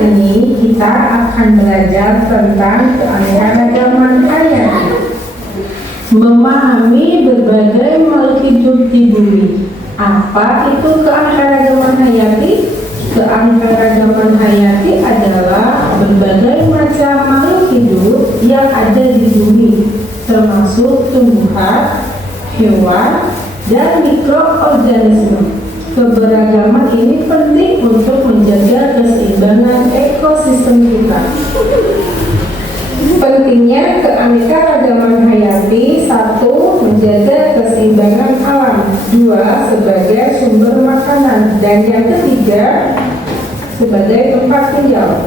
ini kita akan belajar tentang keanekaragaman hayati, memahami berbagai makhluk hidup di bumi. Apa itu keanekaragaman hayati? Keanekaragaman hayati adalah berbagai macam makhluk hidup yang ada di bumi, termasuk tumbuhan, hewan, dan mikroorganisme. Keberagaman ini penting untuk menjaga keseimbangan ekosistem kita. Pentingnya keanekaragaman hayati: 1. Menjaga keseimbangan alam, 2. Sebagai sumber makanan, dan yang ketiga sebagai tempat tinggal.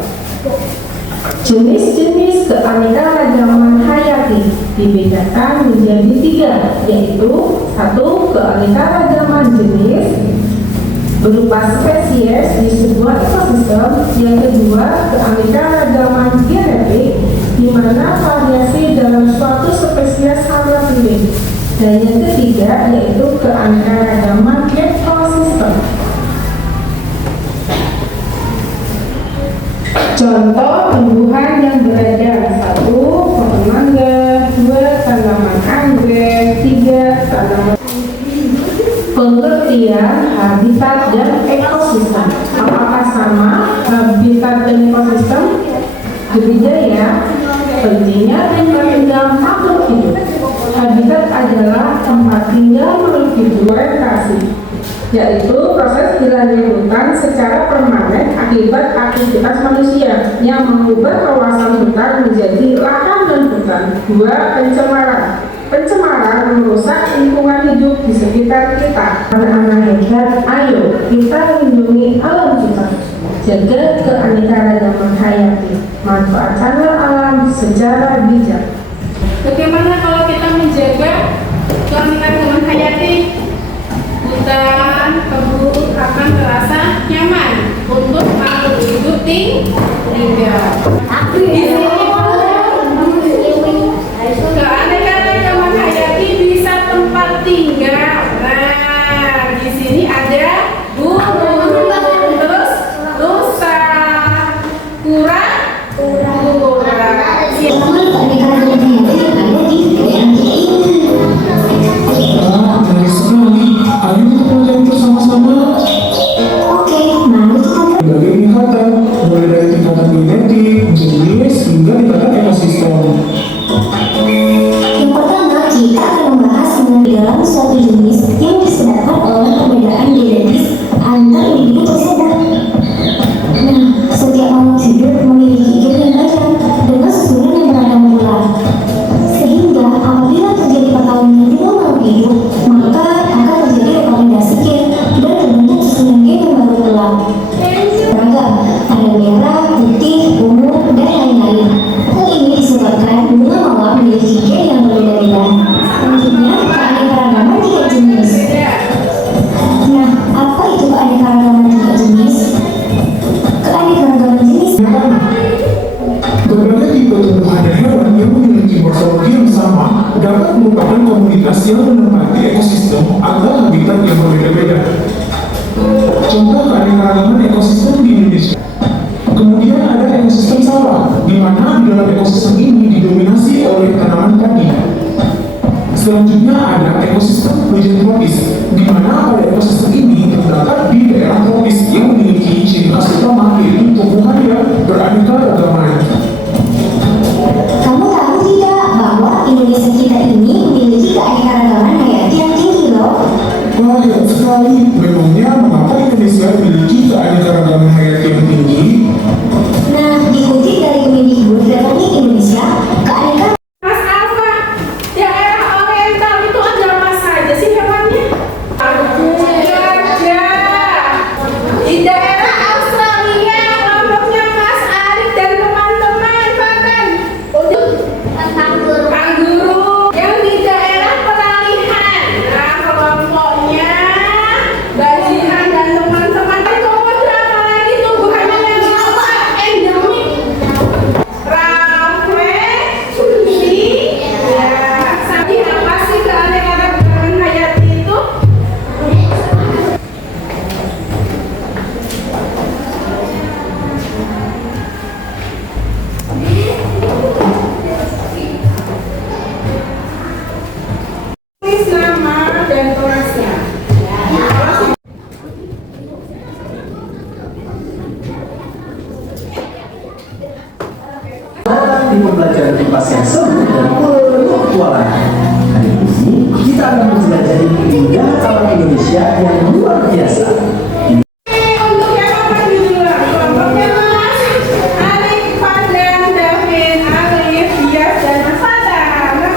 Jenis-jenis keanekaragaman hayati dibedakan menjadi 3, yaitu 1. Keanekaragaman jenis berupa spesies di sebuah ekosistem. Yang kedua, keanekaragaman genetik, di mana variasi dalam suatu spesies sangat minim. Dan yang ketiga yaitu keanekaragaman ekosistem. Contoh tumbuhan yang beragam: 1. Pohon mangga, 2. Tanaman anggrek, 3. Tanaman. Pengertian habitat dan ekosistem. Apakah sama habitat dan ekosistem? Berbeda ya. Pentingnya tempat tinggal makhluk hidup. Habitat adalah tempat tinggal makhluk hidup vegetasi, yaitu proses hilangnya hutan secara permanen akibat aktivitas manusia yang mengubah kawasan hutan menjadi lahan dan hutan. 2. Pencemaran. Pencemaran merusak lingkungan hidup di sekitar kita. Anak-anak hebat, ayo kita lindungi alam kita. Jaga keanekaragaman hayati, manfaatkanlah alam secara bijak. Bagaimana kalau kita menjaga keanekaragaman hayati? Hutan, kebun akan terasa nyaman untuk makhluk hidup tinggal. Keanekaragaman hayati bisa tempat tinggal. Nah, di sini ada burung, terus rusa, kura. Suatu jenis yang disebabkan oleh perbedaan genetis antar individu tersebut. Nah, setiap makhluk hidup memiliki gen yang beragam dengan susunan yang beragam pula. Sehingga apabila terjadi perkawinan dua makhluk hidup, maka akan terjadi rekomendasi gen dan terbentuk susunan gen yang baru pula. Beragam, ada merah, putih, ungu, dan lain-lain. Hal ini disebabkan bunga mawar memiliki gen yang berbeda-beda. Selanjutnya, keanekaragaman tiga jenis. Nah, apa itu keanekaragaman tiga jenis? Keanekaragaman jenis berbagai tipe tumbuhan dan hewan yang memiliki morfologi yang sama dapat merupakan komunitas yang menempati ekosistem atau habitat yang berbeda-beda. Contoh keanekaragaman ekosistem di Indonesia. Kemudian ada ekosistem sawah, di mana di dalam ekosistem ini didominasi oleh tanaman padi. Selanjutnya ada ekosistem hujan tropis, di mana pada ekosistem ini terdapat di daerah tropis yang memiliki ciri khas utama yaitu tumbuhan yang beraneka-ragaman. Kamu tahu tidak bahwa Indonesia kita ini memiliki keanekaragaman hayati yang tinggi loh? Wah, hebat sekali. Memangnya mengapa Indonesia memiliki keanekaragaman hayati yang tinggi? menikmati pembelajaran kipas yang seru dan penuh petualangan. Hari ini kita akan menjelajahi keindahan alam Indonesia yang luar biasa. Untuk yang akan duluan, kelompoknya Mas Alif, Fadlan, Davin, Alif, Dias, dan Mas Fadlan.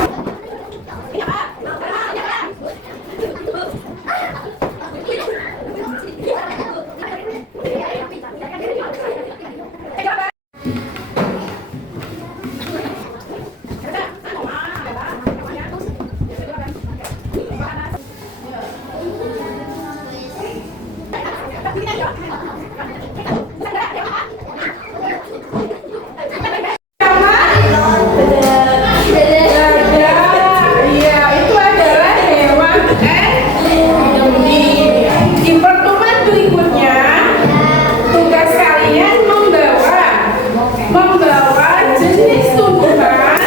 Iya, itu adalah hewan endemik. Di pertemuan berikutnya, tugas kalian membawa jenis tumbuhan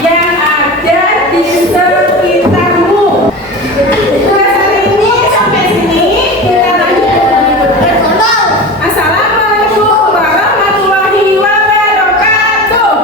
yang ada di sekitarmu. Tugas hari ini sampai sini. Kita lanjut ke berikutnya. Assalamualaikum warahmatullahi wabarakatuh.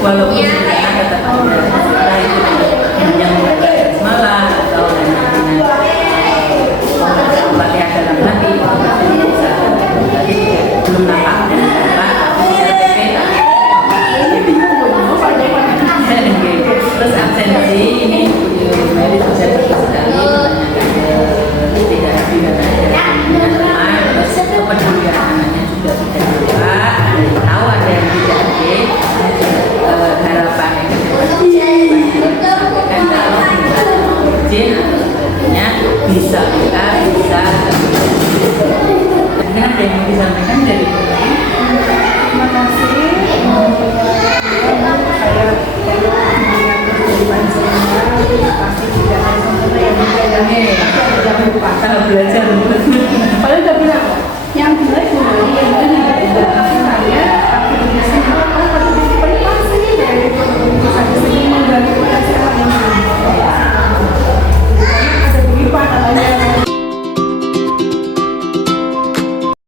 Walaupun sudah ada tetap ada itu yang malah atau latihan dalam hati tapi belum nampak terus absensi ini dari sosial sekali tidak ada terus kepedulian anaknya juga tidak lupa tahu ada yang tidak hadir harapan yang disampaikan kalau kita mau izin artinya bisa kita bisa dengan ada yang disampaikan dari Terima kasih. Saya perlu mengingat kehidupan saya. Pasti tidak ada sempurna yang bisa jangan lupa. kita belajar. Padahal udah bilang yang jelek